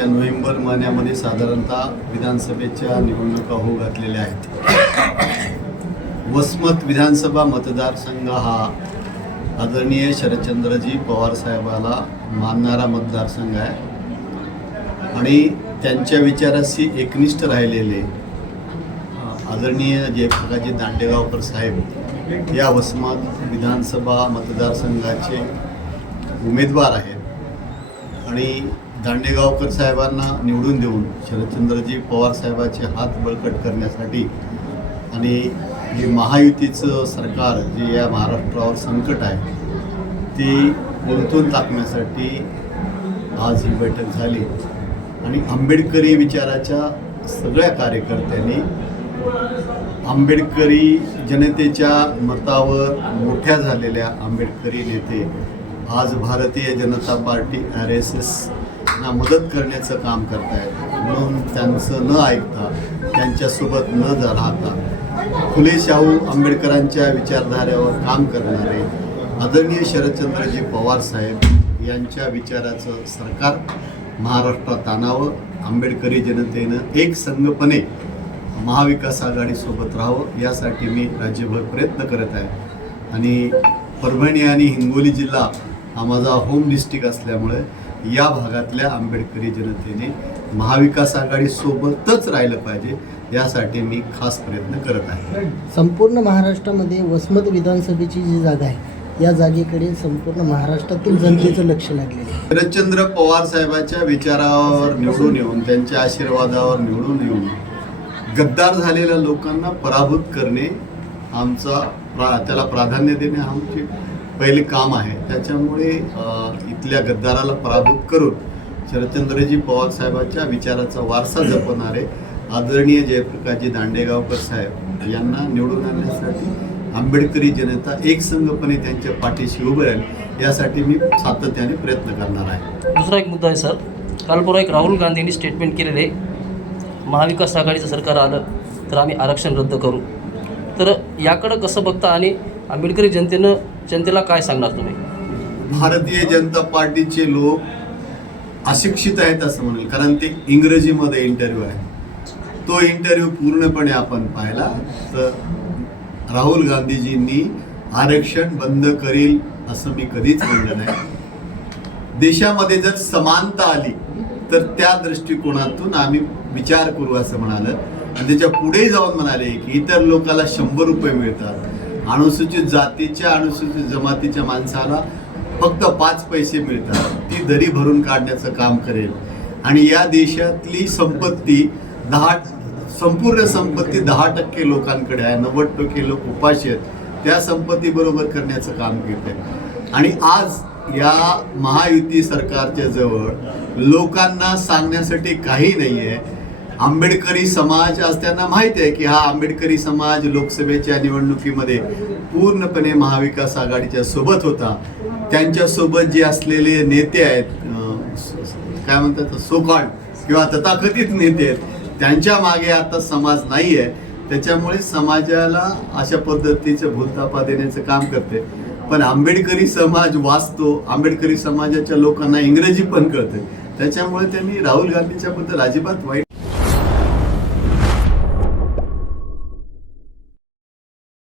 येत्या नोव्हेंबर महिन्यामध्ये साधारणतः विधानसभेच्या निवडणुका होऊ घातलेल्या आहेत. वसमत विधानसभा मतदारसंघ हा आदरणीय शरदचंद्रजी पवार साहेबाला मानणारा मतदारसंघ आहे. आणि त्यांच्या विचाराशी एकनिष्ठ राहिलेले आदरणीय जयप्रकाशजी दांडेगावकर साहेब या वसमत विधानसभा मतदारसंघाचे उमेदवार आहेत. आणि दांडेगावकर साहेबांना निवडून देऊन शरदचंद्रजी पवार साहेबाचे हात बळकट करण्यासाठी आणि हे महायुतीचं सरकार जे या महाराष्ट्रावर संकट आहे ते उलटून टाकण्यासाठी आज ही बैठक झाली. आणि आंबेडकरी विचाराच्या सगळ्या कार्यकर्त्यांनी आंबेडकरी जनतेच्या मतावर मोठ्या झालेल्या आंबेडकरी नेते आज Bharatiya Janata party R S एसना मदत करण्याचं काम करतायत. म्हणून त्यांचं न ऐकता त्यांच्यासोबत न राहता फुले शाहू आंबेडकरांच्या विचारधाऱ्यावर काम करणारे आदरणीय शरदचंद्रजी पवार साहेब यांच्या विचाराचं सरकार महाराष्ट्रात आणावं आंबेडकरी जनतेनं एक संघपणे महाविकास आघाडीसोबत राहावं यासाठी मी राज्यभर प्रयत्न करत आहे. आणि परभणी आणि हिंगोली जिल्हा हा माझा होम डिस्ट्रिक्ट असल्यामुळे या भागातल्या आंबेडकरी जनतेने महाविकास आघाडीसोबतच राहिलं पाहिजे यासाठी मी खास प्रयत्न करत आहे. संपूर्ण महाराष्ट्रामध्ये वसमत विधानसभेची जी जागा आहे या जागेकडे संपूर्ण महाराष्ट्रातील जनतेचं लक्ष लागलेलं आहे. शरदचंद्र पवार साहेबांच्या विचारावर निवडून येऊन त्यांच्या आशीर्वादावर निवडून येऊन गद्दार झालेल्या लोकांना पराभूत करणे आमचा प्रा त्याला प्राधान्य देणे आमचे पहिले काम आहे. त्याच्यामुळे इथल्या गद्दाराला पराभूत करून शरदचंद्रजी पवार साहेबांच्या विचाराचा वारसा जपणारे आदरणीय जयप्रकाशजी दांडेगावकर साहेब यांना निवडून आणण्यासाठी आंबेडकरी जनता एक संघपणे त्यांच्या पाठीशी उभं राहील यासाठी मी सातत्याने प्रयत्न करणार आहे. दुसरा एक मुद्दा आहे सर. काल परवा एक राहुल गांधींनी स्टेटमेंट केलेले महाविकास आघाडीचं सरकार आलं तर आम्ही आरक्षण रद्द करू. तर याकडं कसं बघता आणि आंबेडकरी जनतेनं जनतेला काय सांगणार तुम्ही? भारतीय जनता पार्टीचे लोक अशिक्षित आहेत असं म्हणेल कारण ते इंग्रजीमध्ये इंटरव्ह्यू आहे. तो इंटरव्ह्यू पूर्णपणे आपण पाहिला. तर राहुल गांधीजींनी आरक्षण बंद करील असं मी कधीच म्हणलं नाही. देशामध्ये जर समानता आली तर त्या दृष्टिकोनातून आम्ही विचार करू असं म्हणालं. आणि त्याच्या पुढे जाऊन म्हणाले की इतर लोकाला शंभर रुपये मिळतात. अनुसूचित जातीच्या अनुसूचित जमातीच्या माणसाला फक्त पाच पैसे मिळतात. ती दरी भरून काढण्याचं काम करेल. आणि या देशातली संपत्ती दहा संपूर्ण संपत्ती दहा टक्के लोकांकडे आहे. नव्वद टक्के लोक उपाशी आहेत. त्या संपत्ती बरोबर करण्याचं काम करते आणि आज या महायुती सरकारच्या जवळ लोकांना सांगण्यासाठी काही नाही आहे आंबेडकरी समाज आज त्यांना माहिती आहे की हा आंबेडकरी समाज लोकसभेच्या निवडणुकीमध्ये पूर्णपणे महाविकास आघाडीच्या सोबत होता. त्यांच्यासोबत जे असलेले नेते आहेत काय म्हणतात सोकाळ किंवा तथाकथित नेते आहेत त्यांच्या मागे आता समाज नाही आहे. त्याच्यामुळे समाजाला अशा पद्धतीचं भूलतापा देण्याचं काम करते. पण आंबेडकरी समाज वाचतो आंबेडकरी समाजाच्या लोकांना इंग्रजी पण कळते. त्याच्यामुळे त्यांनी राहुल गांधीच्या बद्दल अजिबात वाईट